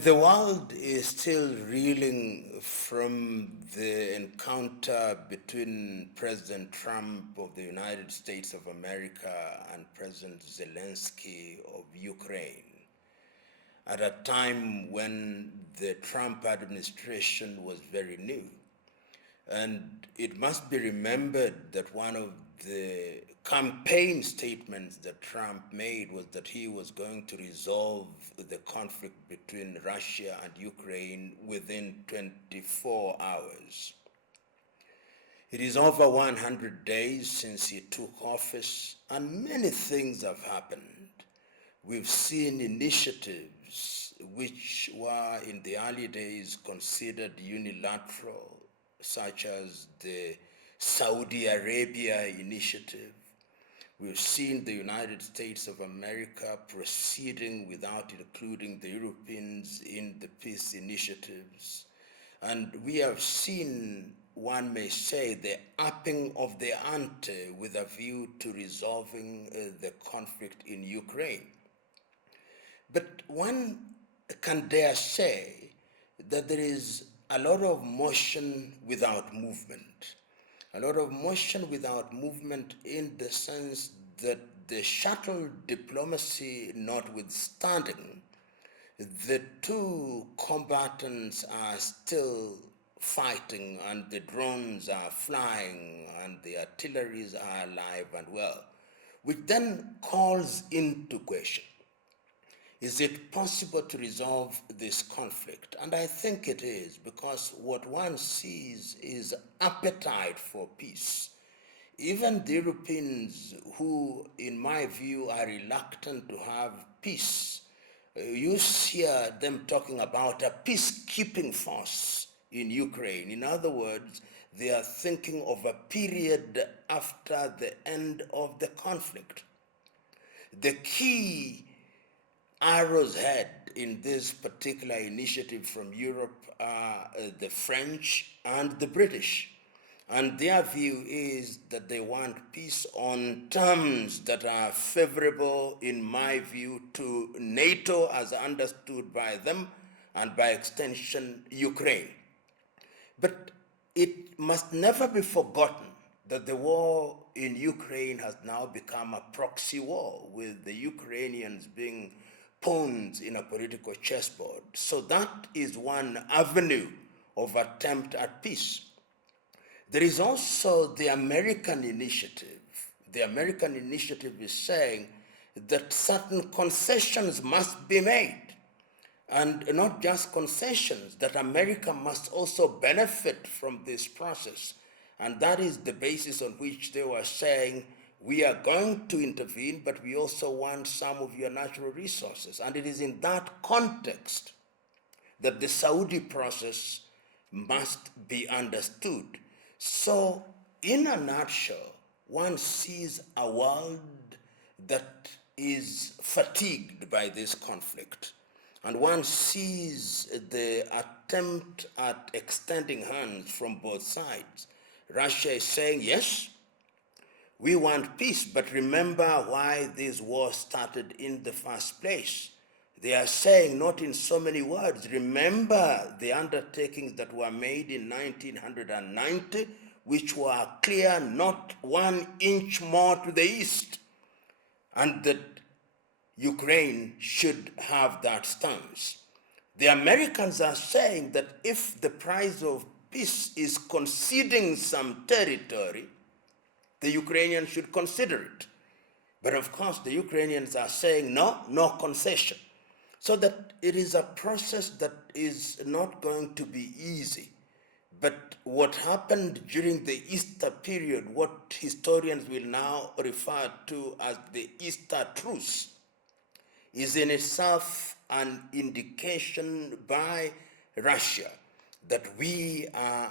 The world is still reeling from the encounter between President Trump of the United States of America and President Zelensky of Ukraine at a time when the Trump administration was very new. And it must be remembered that one of the campaign statements that Trump made was that he was going to resolve the conflict between Russia and Ukraine within 24 hours. It is over 100 days since he took office, and many things have happened. We've seen initiatives which were in the early days considered unilateral, such as the Saudi Arabia initiative. We've seen the United States of America proceeding without including the Europeans in the peace initiatives. And we have seen, one may say, the upping of the ante with a view to resolving the conflict in Ukraine. But one can dare say that there is a lot of motion without movement. A lot of motion without movement in the sense that the shuttle diplomacy notwithstanding, the two combatants are still fighting and the drones are flying and the artilleries are alive and well, which then calls into question, is it possible to resolve this conflict? And I think it is, because what one sees is appetite for peace. Even the Europeans, who, in my view, are reluctant to have peace, you hear them talking about a peacekeeping force in Ukraine. In other words, they are thinking of a period after the end of the conflict. The key arrow's head in this particular initiative from Europe are the French and the British. And their view is that they want peace on terms that are favorable, in my view, to NATO as understood by them, and by extension, Ukraine. But it must never be forgotten that the war in Ukraine has now become a proxy war, with the Ukrainians being pawns in a political chessboard. So that is one avenue of attempt at peace. There is also the American initiative. The American initiative is saying that certain concessions must be made. And not just concessions, that America must also benefit from this process. And that is the basis on which they were saying, we are going to intervene, but we also want some of your natural resources. And it is in that context that the Saudi process must be understood. So, in a nutshell, one sees a world that is fatigued by this conflict. And one sees the attempt at extending hands from both sides. Russia is saying, yes, we want peace, but remember why this war started in the first place. They are saying, not in so many words, remember the undertakings that were made in 1990, which were clear, not 1 inch more to the east, and that Ukraine should have that stance. The Americans are saying that if the price of peace is conceding some territory, the Ukrainians should consider it. But of course, the Ukrainians are saying no, no concession. So that it is a process that is not going to be easy. But what happened during the Easter period, what historians will now refer to as the Easter Truce, is in itself an indication by Russia that we are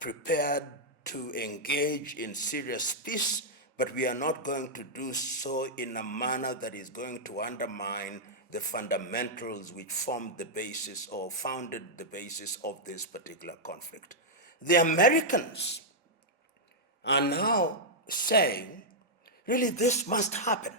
prepared to engage in serious peace, but we are not going to do so in a manner that is going to undermine the fundamentals which formed the basis or founded the basis of this particular conflict. The Americans are now saying, really, this must happen.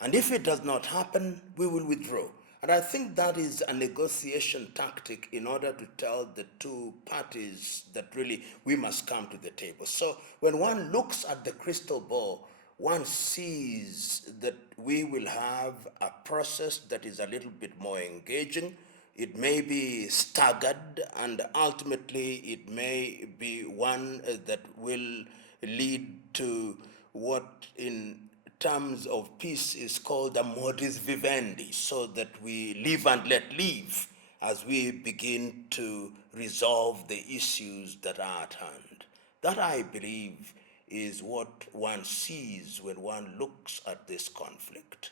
And if it does not happen, we will withdraw. And I think that is a negotiation tactic in order to tell the two parties that really we must come to the table. So when one looks at the crystal ball, one sees that we will have a process that is a little bit more engaging. It may be staggered, and ultimately it may be one that will lead to what in terms of peace is called a modus vivendi, so that we live and let live as we begin to resolve the issues that are at hand. That, I believe, is what one sees when one looks at this conflict.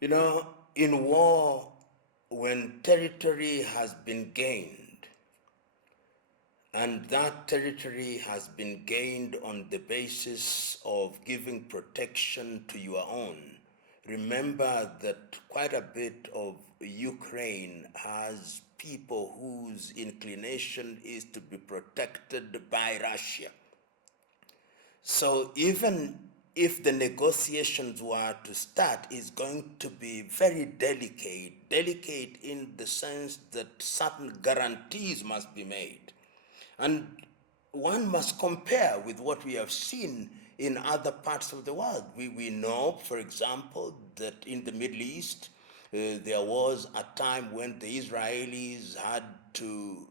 You know, in war, when territory has been gained, and that territory has been gained on the basis of giving protection to your own. Remember that quite a bit of Ukraine has people whose inclination is to be protected by Russia. So even if the negotiations were to start, it's going to be very delicate in the sense that certain guarantees must be made. And one must compare with what we have seen in other parts of the world. We know, for example, that in the Middle East, there was a time when the Israelis had to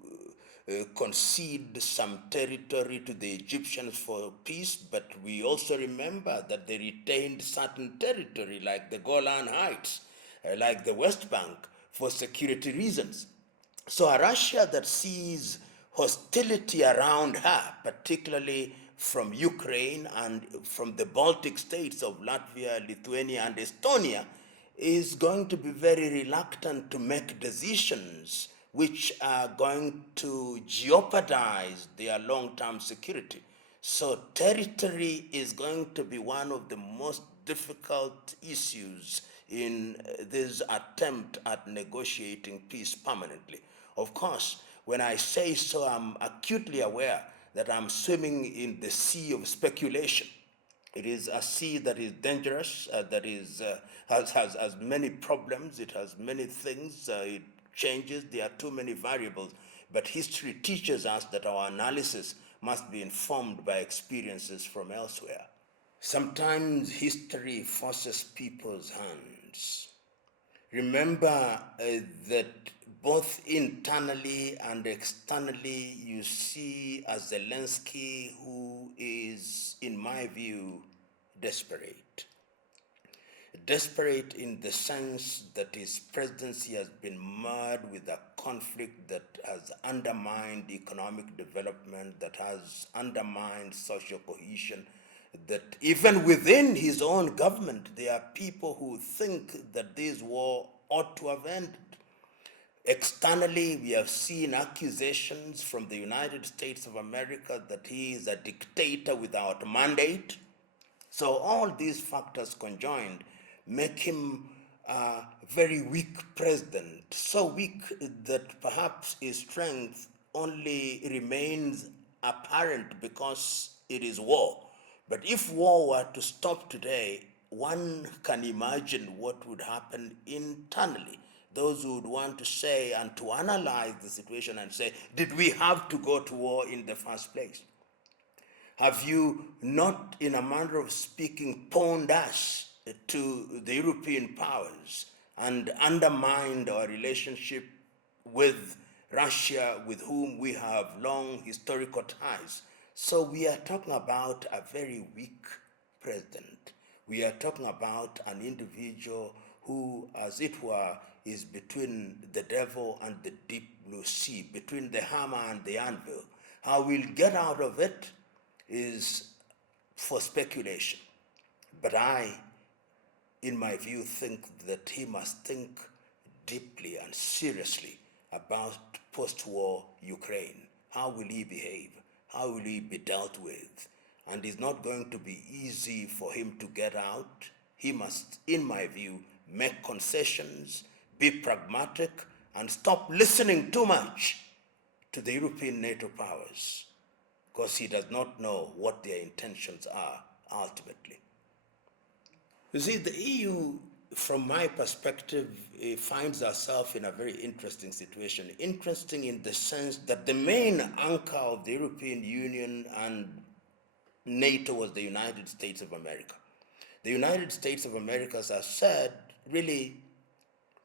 concede some territory to the Egyptians for peace, but we also remember that they retained certain territory like the Golan Heights, like the West Bank, for security reasons. So a Russia that sees hostility around her, particularly from Ukraine and from the Baltic states of Latvia, Lithuania, and Estonia, is going to be very reluctant to make decisions which are going to jeopardize their long-term security. So territory is going to be one of the most difficult issues in this attempt at negotiating peace permanently. Of course, when I say so, I'm acutely aware that I'm swimming in the sea of speculation. It is a sea that is dangerous, that is, has many problems, it has many things, it changes, there are too many variables. But history teaches us that our analysis must be informed by experiences from elsewhere. Sometimes history forces people's hands. Remember that both internally and externally, you see a Zelensky who is, in my view, desperate. Desperate in the sense that his presidency has been marred with a conflict that has undermined economic development, that has undermined social cohesion, that even within his own government, there are people who think that this war ought to have ended. Externally, we have seen accusations from the United States of America that he is a dictator without mandate. So all these factors conjoined make him a very weak president, so weak that perhaps his strength only remains apparent because it is war. But if war were to stop today, one can imagine what would happen internally. Those who would want to say and to analyze the situation and say, did we have to go to war in the first place? Have you not, in a manner of speaking, pawned us to the European powers and undermined our relationship with Russia, with whom we have long historical ties? So we are talking about a very weak president. We are talking about an individual who, as it were, is between the devil and the deep blue sea, between the hammer and the anvil. How we'll get out of it is for speculation. But I, in my view, think that he must think deeply and seriously about post-war Ukraine. How will he behave? How will he be dealt with? And it's not going to be easy for him to get out. He must, in my view, make concessions, be pragmatic, and stop listening too much to the European NATO powers, because he does not know what their intentions are ultimately. You see, the EU from my perspective, finds ourselves in a very interesting situation. Interesting in the sense that the main anchor of the European Union and NATO was the United States of America. The United States of America, as I said, really,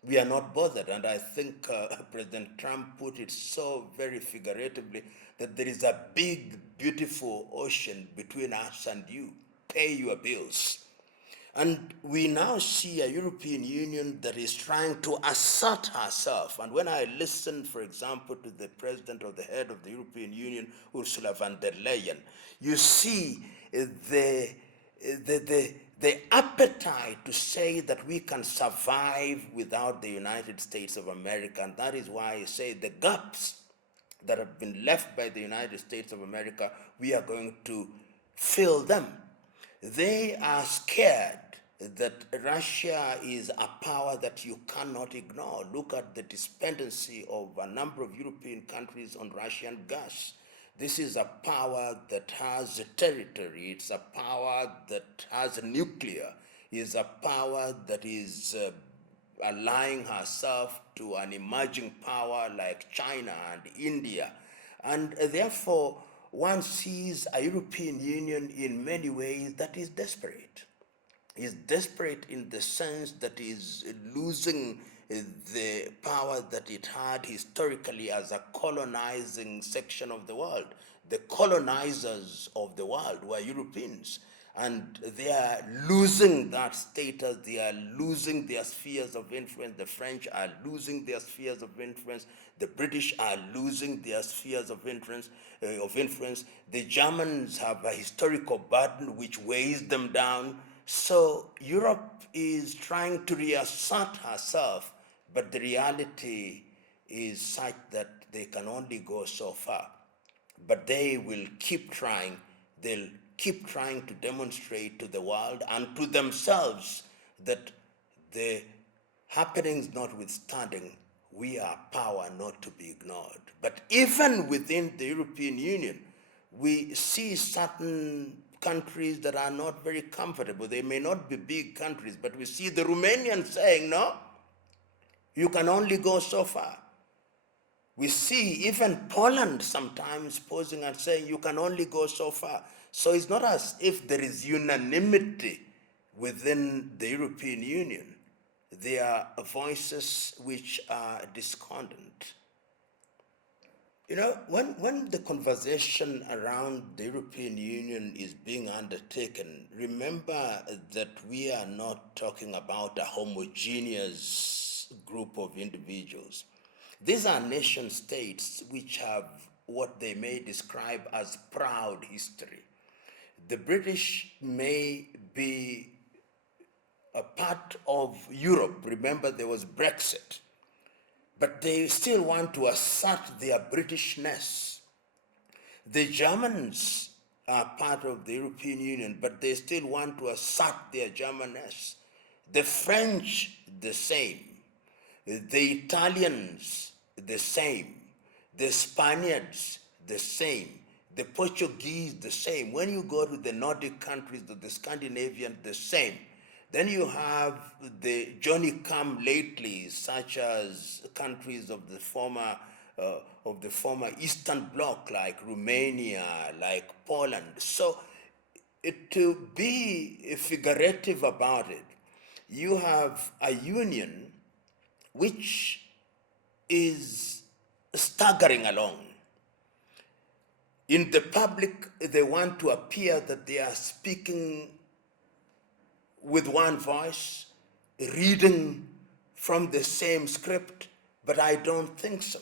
we are not bothered. And I think President Trump put it so very figuratively that there is a big, beautiful ocean between us and you. Pay your bills. And we now see a European Union that is trying to assert herself. And when I listen, for example, to the president or the head of the European Union, Ursula von der Leyen, you see the appetite to say that we can survive without the United States of America. And that is why I say the gaps that have been left by the United States of America, we are going to fill them. They are scared that Russia is a power that you cannot ignore. Look at the dependency of a number of European countries on Russian gas. This is a power that has a territory. It's a power that has a nuclear. It's a power that is allying herself to an emerging power like China and India. And therefore, one sees a European Union in many ways that is desperate. Is desperate in the sense that is losing the power that it had historically as a colonizing section of the world. The colonizers of the world were Europeans, and they are losing that status. They are losing their spheres of influence. The French are losing their spheres of influence. The British are losing their spheres of influence. The Germans have a historical burden which weighs them down. So Europe is trying to reassert herself, but the reality is such that they can only go so far. But they will keep trying. They'll keep trying to demonstrate to the world and to themselves that the happenings notwithstanding, we are power not to be ignored. But even within the European Union, we see certain countries that are not very comfortable. They may not be big countries, but we see the Romanians saying, no, you can only go so far. We see even Poland sometimes posing and saying, you can only go so far. So it's not as if there is unanimity within the European Union. There are voices which are discordant. You know, when the conversation around the European Union is being undertaken, remember that we are not talking about a homogeneous group of individuals. These are nation states which have what they may describe as proud history. The British may be a part of Europe. Remember, there was Brexit. But they still want to assert their Britishness. The Germans are part of the European Union, but they still want to assert their Germanness. The French, the same. The Italians, the same. The Spaniards, the same. The Portuguese, the same. When you go to the Nordic countries, the Scandinavian, the same. Then you have the Johnny-come-lately, such as countries of the former Eastern Bloc, like Romania, like Poland. So, to be figurative about it, you have a union which is staggering along. In the public, they want to appear that they are speaking with one voice, reading from the same script, but I don't think so.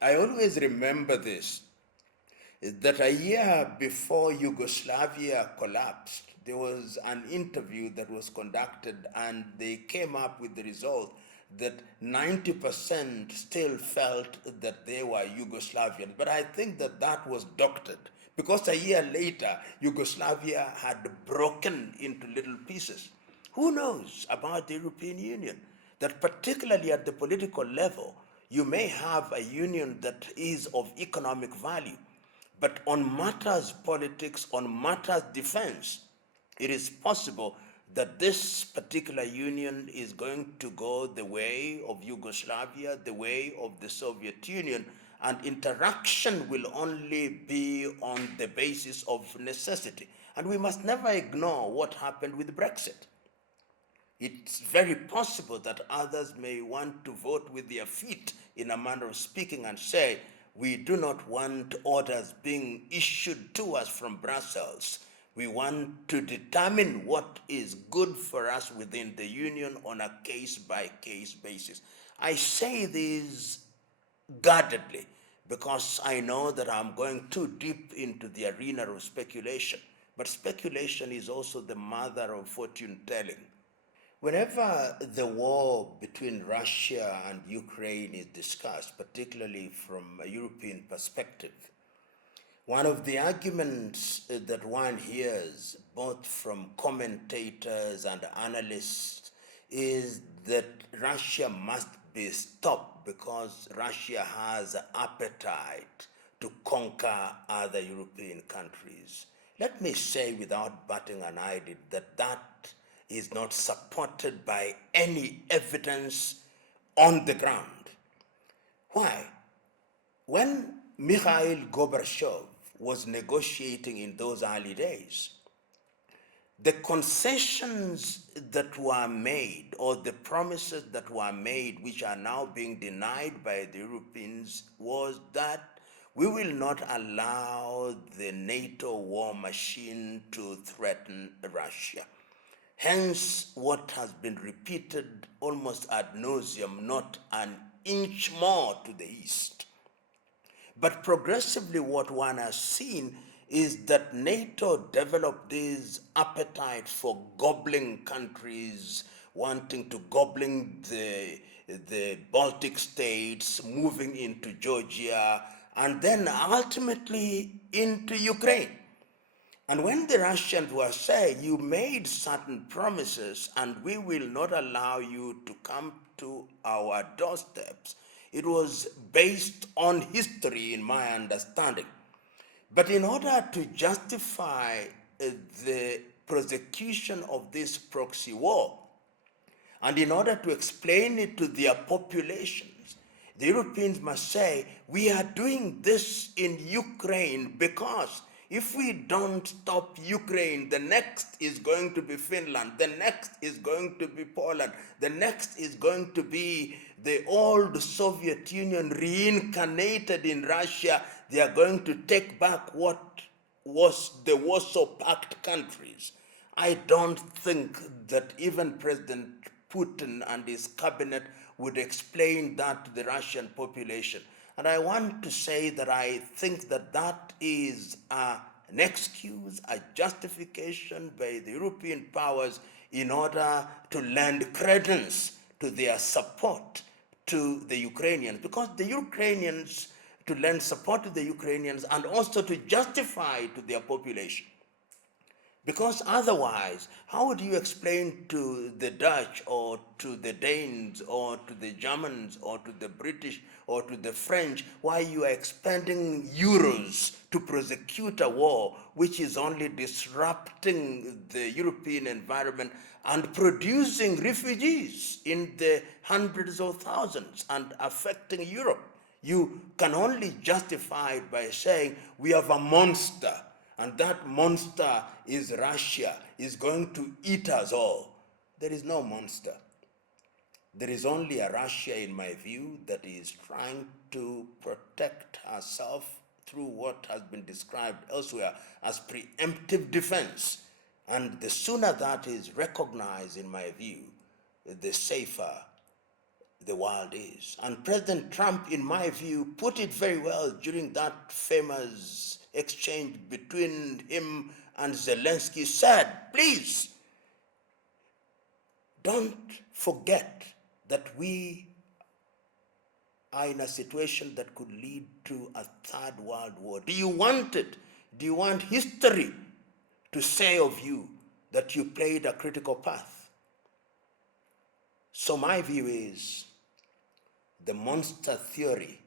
I always remember this, that a year before Yugoslavia collapsed, there was an interview that was conducted and they came up with the result that 90% still felt that they were Yugoslavian. But I think that that was doctored, because a year later, Yugoslavia had broken into little pieces. Who knows about the European Union? That particularly at the political level, you may have a union that is of economic value, but on matters politics, on matters defense, it is possible that this particular union is going to go the way of Yugoslavia, the way of the Soviet Union, and interaction will only be on the basis of necessity. And we must never ignore what happened with Brexit. It's very possible that others may want to vote with their feet, in a manner of speaking, and say, we do not want orders being issued to us from Brussels. We want to determine what is good for us within the union on a case-by-case basis. I say this guardedly because I know that I'm going too deep into the arena of speculation. But speculation is also the mother of fortune telling. Whenever the war between Russia and Ukraine is discussed, particularly from a European perspective, one of the arguments that one hears, both from commentators and analysts, is that Russia must be stopped because Russia has an appetite to conquer other European countries. Let me say without batting an eyelid that that is not supported by any evidence on the ground. Why? When Mikhail Gorbachev was negotiating in those early days, the concessions that were made, or the promises that were made, which are now being denied by the Europeans, was that we will not allow the NATO war machine to threaten Russia. Hence, what has been repeated almost ad nauseum, not an inch more to the east. But progressively, what one has seen is that NATO developed this appetite for gobbling countries, wanting to gobbling the Baltic states, moving into Georgia, and then ultimately into Ukraine. And when the Russians were saying, you made certain promises and we will not allow you to come to our doorsteps, it was based on history, in my understanding. But in order to justify the prosecution of this proxy war, and in order to explain it to their populations, the Europeans must say, we are doing this in Ukraine because if we don't stop Ukraine, the next is going to be Finland, the next is going to be Poland, the next is going to be the old Soviet Union reincarnated in Russia. They are going to take back what was the Warsaw Pact countries. I don't think that even President Putin and his cabinet would explain that to the Russian population. And I want to say that I think that that is an excuse, a justification by the European powers in order to lend credence to their support to the Ukrainians. Because the Ukrainians, to lend support to the Ukrainians and also to justify to their population. Because otherwise, how would you explain to the Dutch or to the Danes or to the Germans or to the British or to the French why you are expending euros to prosecute a war which is only disrupting the European environment and producing refugees in the hundreds of thousands and affecting Europe? You can only justify it by saying we have a monster, and that monster is Russia, is going to eat us all. There is no monster. There is only a Russia, in my view, that is trying to protect herself through what has been described elsewhere as preemptive defense. And the sooner that is recognized, in my view, the safer the world is. And President Trump, in my view, put it very well during that famous exchange between him and Zelensky. Said, please, don't forget that we are in a situation that could lead to a third world war. Do you want it? Do you want history to say of you that you played a critical path? So my view is the monster theory,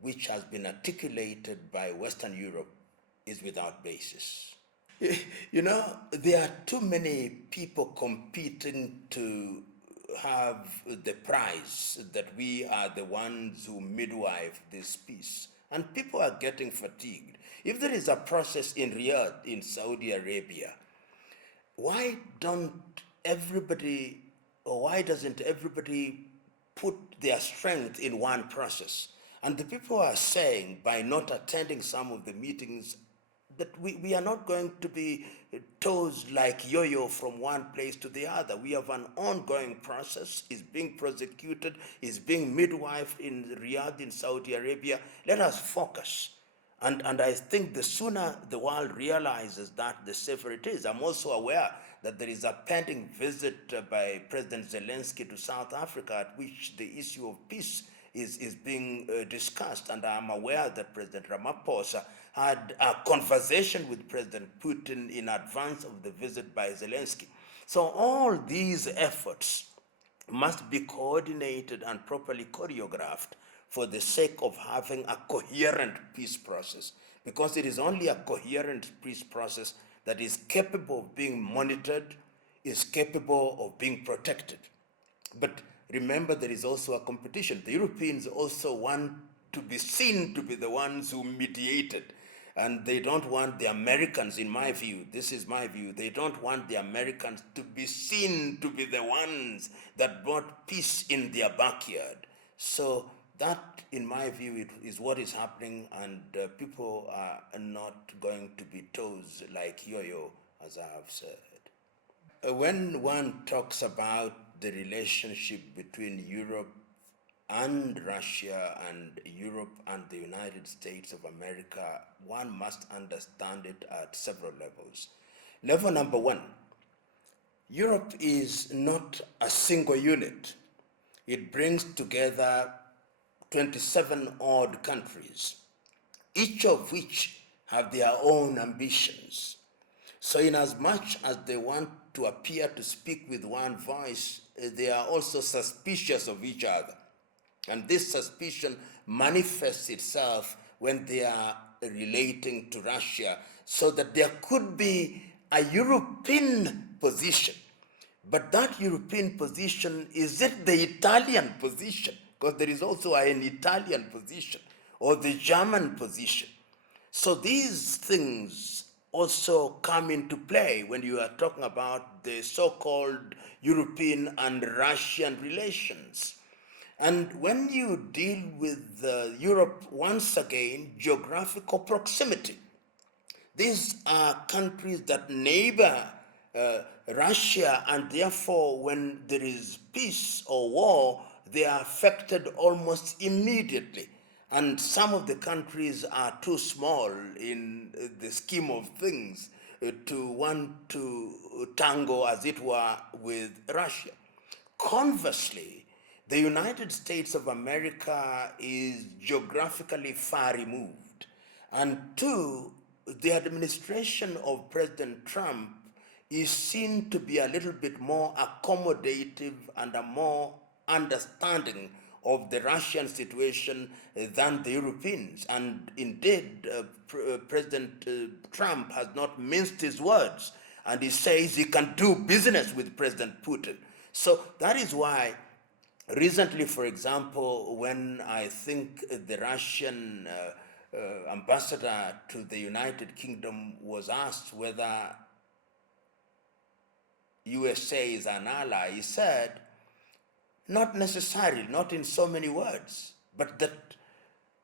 which has been articulated by Western Europe, is without basis. You know, there are too many people competing to have the prize that we are the ones who midwife this peace. And people are getting fatigued. If there is a process in Riyadh, in Saudi Arabia, why don't everybody, or why doesn't everybody put their strength in one process? And the people are saying by not attending some of the meetings that we are not going to be tossed like yo-yo from one place to the other. We have an ongoing process, is being prosecuted, is being midwifed in Riyadh in Saudi Arabia. Let us focus. And I think the sooner the world realizes that, the safer it is. I'm also aware that there is a pending visit by President Zelensky to South Africa, at which the issue of peace is being discussed. And I'm aware that President Ramaphosa had a conversation with President Putin in advance of the visit by Zelensky. So all these efforts must be coordinated and properly choreographed for the sake of having a coherent peace process, because it is only a coherent peace process that is capable of being monitored, is capable of being protected. But remember, there is also a competition. The Europeans also want to be seen to be the ones who mediated. And they don't want the Americans, in my view, this is my view, they don't want the Americans to be seen to be the ones that brought peace in their backyard. So that, in my view, is what is happening, and people are not going to be tossed like yo-yo, as I have said. When one talks about the relationship between Europe and Russia and Europe and the United States of America, one must understand it at several levels. Level number one, Europe is not a single unit. It brings together 27 odd countries, each of which have their own ambitions. So inasmuch as they want to appear to speak with one voice, they are also suspicious of each other. And this suspicion manifests itself when they are relating to Russia, so that there could be a European position. But that European position, is it the Italian position? Because there is also an Italian position, or the German position. So these things also come into play when you are talking about the so-called European and Russian relations. And when you deal with Europe, once again, geographical proximity. These are countries that neighbor Russia, and therefore, when there is peace or war, they are affected almost immediately. And some of the countries are too small in the scheme of things to want to tango, as it were, with Russia. Conversely, the United States of America is geographically far removed. And two, the administration of President Trump is seen to be a little bit more accommodative and a more understanding of the Russian situation than the Europeans. And indeed, President Trump has not minced his words, and he says he can do business with President Putin. So that is why recently, for example, when I think the Russian ambassador to the United Kingdom was asked whether USA is an ally, he said, not necessarily, not in so many words, but that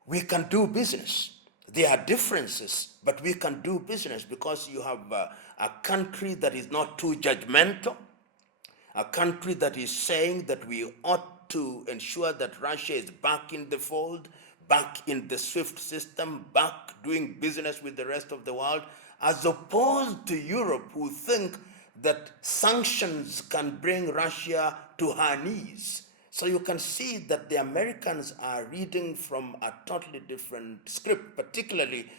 we can do business. There are differences, but we can do business because you have a country that is not too judgmental, a country that is saying that we ought to ensure that Russia is back in the fold, back in the SWIFT system, back doing business with the rest of the world, as opposed to Europe, who think that sanctions can bring Russia to her knees. So you can see that the Americans are reading from a totally different script, particularly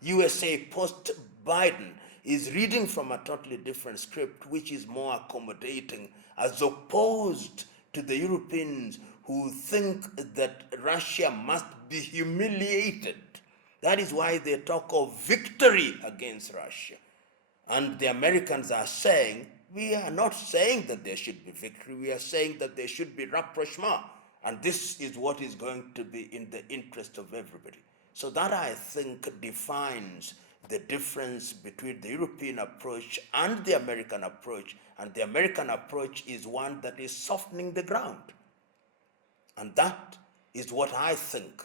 USA post-Biden is reading from a totally different script, which is more accommodating, as opposed to the Europeans who think that Russia must be humiliated, That is why they talk of victory against Russia. And the Americans are saying, we are not saying that there should be victory, we are saying that there should be rapprochement. And this is what is going to be in the interest of everybody. So that, I think, defines the difference between the European approach and the American approach. And the American approach is one that is softening the ground. And that is what I think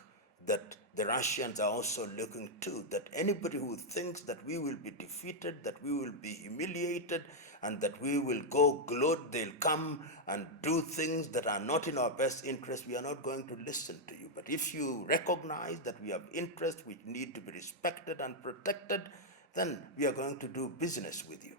that the Russians are also looking to, that anybody who thinks that we will be defeated, that we will be humiliated, and that we will go gloat, they'll come and do things that are not in our best interest, we are not going to listen to you. But if you recognize that we have interests which need to be respected and protected, then we are going to do business with you.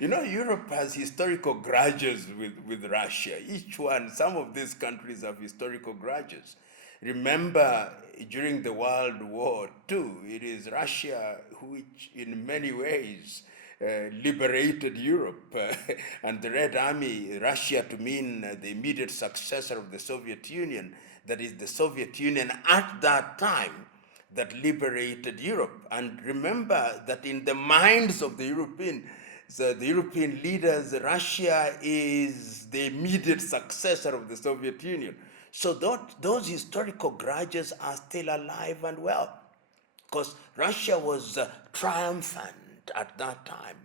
You know, Europe has historical grudges with Russia. Each one, some of these countries have historical grudges. Remember, during the World War II, it is Russia which, in many ways, liberated Europe, and the Red Army, Russia to mean the immediate successor of the Soviet Union, that is the Soviet Union at that time, that liberated Europe. And remember that in the minds of the European leaders, Russia is the immediate successor of the Soviet Union. So those historical grudges are still alive and well, because Russia was triumphant at that time.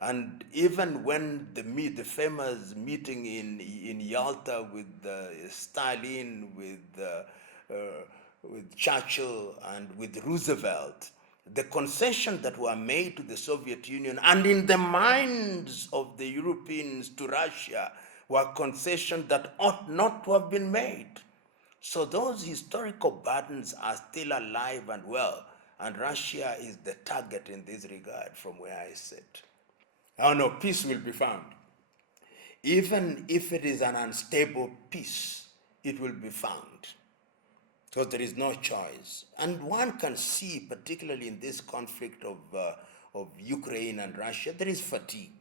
And even when the famous meeting in Yalta with Stalin, with Churchill, and with Roosevelt, the concessions that were made to the Soviet Union and in the minds of the Europeans to Russia were concessions that ought not to have been made. So those historical burdens are still alive and well, and Russia is the target in this regard from where I sit. Oh no, peace will be found. Even if it is an unstable peace, it will be found, because there is no choice. And one can see, particularly in this conflict of Ukraine and Russia, there is fatigue.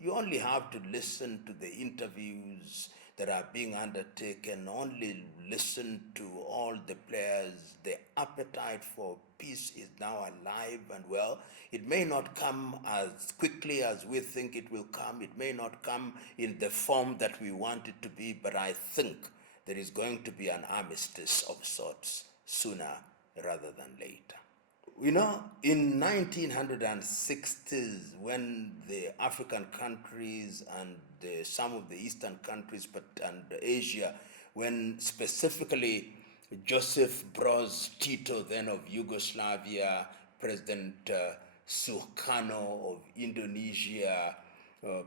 You only have to listen to the interviews that are being undertaken, only listen to all the players. The appetite for peace is now alive and well. It may not come as quickly as we think it will come. It may not come in the form that we want it to be, but I think there is going to be an armistice of sorts sooner rather than later. You know, in 1960s, when the African countries and some of the Eastern countries and Asia, when specifically Joseph Broz Tito, then of Yugoslavia, President Sukarno of Indonesia,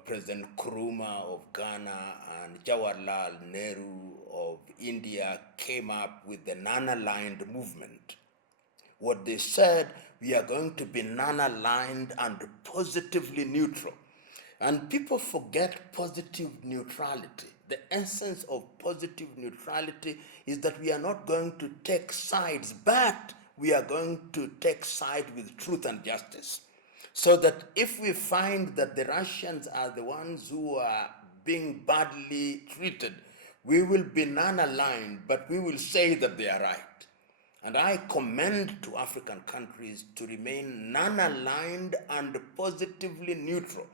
President Nkrumah of Ghana, and Jawaharlal Nehru of India came up with the non-aligned movement. What they said, we are going to be non-aligned and positively neutral. And people forget positive neutrality. The essence of positive neutrality is that we are not going to take sides, but we are going to take sides with truth and justice. So that if we find that the Russians are the ones who are being badly treated, we will be non-aligned, but we will say that they are right. And I commend to African countries to remain non-aligned and positively neutral.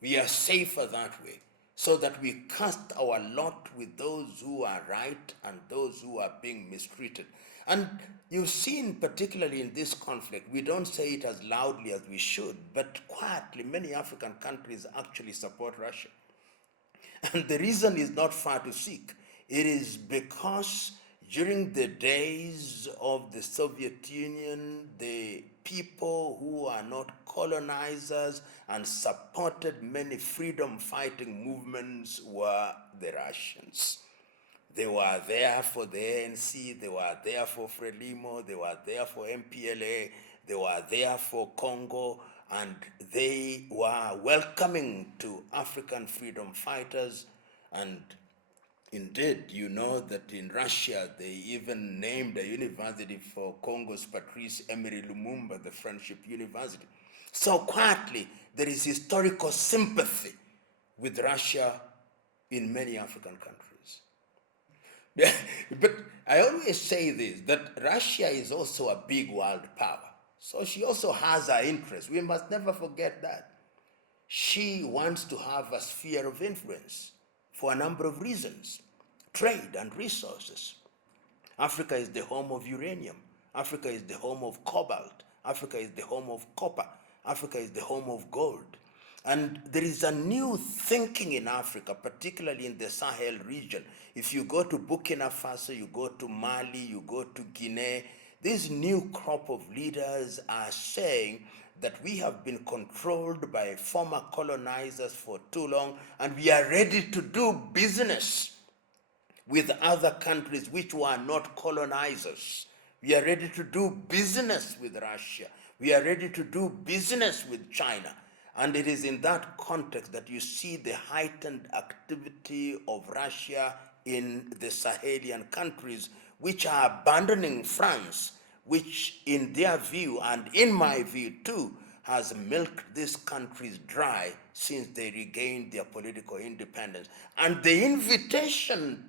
We are safer that way, so that we cast our lot with those who are right and those who are being mistreated. And you've seen, particularly in this conflict, we don't say it as loudly as we should, but quietly, many African countries actually support Russia. And the reason is not far to seek. It is because during the days of the Soviet Union, the people who are not colonizers and supported many freedom-fighting movements were the Russians. They were there for the ANC, they were there for Frelimo, they were there for MPLA, they were there for Congo, and they were welcoming to African freedom fighters. And indeed, you know that in Russia, they even named a university for Congo's Patrice Emery Lumumba, the Friendship University. So quietly, there is historical sympathy with Russia in many African countries. But I always say this, that Russia is also a big world power. So she also has her interests. We must never forget that. She wants to have a sphere of influence for a number of reasons: trade and resources. Africa is the home of uranium. Africa is the home of cobalt. Africa is the home of copper. Africa is the home of gold. And there is a new thinking in Africa, particularly in the Sahel region. If you go to Burkina Faso, you go to Mali, you go to Guinea, this new crop of leaders are saying that we have been controlled by former colonizers for too long, and we are ready to do business with other countries which were not colonizers. We are ready to do business with Russia. We are ready to do business with China. And it is in that context that you see the heightened activity of Russia in the Sahelian countries, which are abandoning France, which in their view, and in my view too, has milked these countries dry since they regained their political independence. And the invitation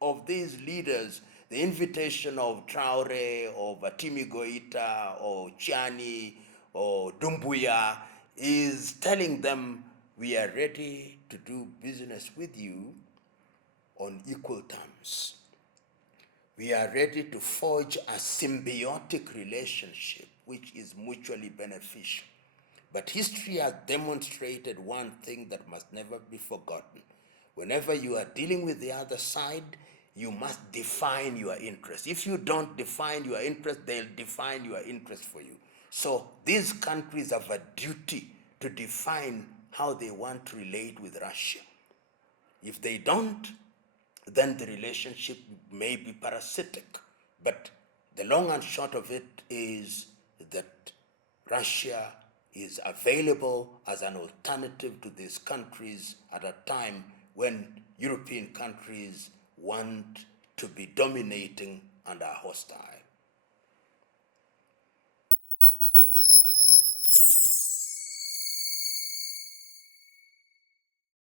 of these leaders, the invitation of Traore, of Atimi Goita, or Chiani, or Dumbuya, is telling them, we are ready to do business with you on equal terms. We are ready to forge a symbiotic relationship which is mutually beneficial. But history has demonstrated one thing that must never be forgotten. Whenever you are dealing with the other side, you must define your interest. If you don't define your interest, they'll define your interest for you. So these countries have a duty to define how they want to relate with Russia. If they don't, then the relationship may be parasitic. But the long and short of it is that Russia is available as an alternative to these countries at a time when European countries want to be dominating and are hostile.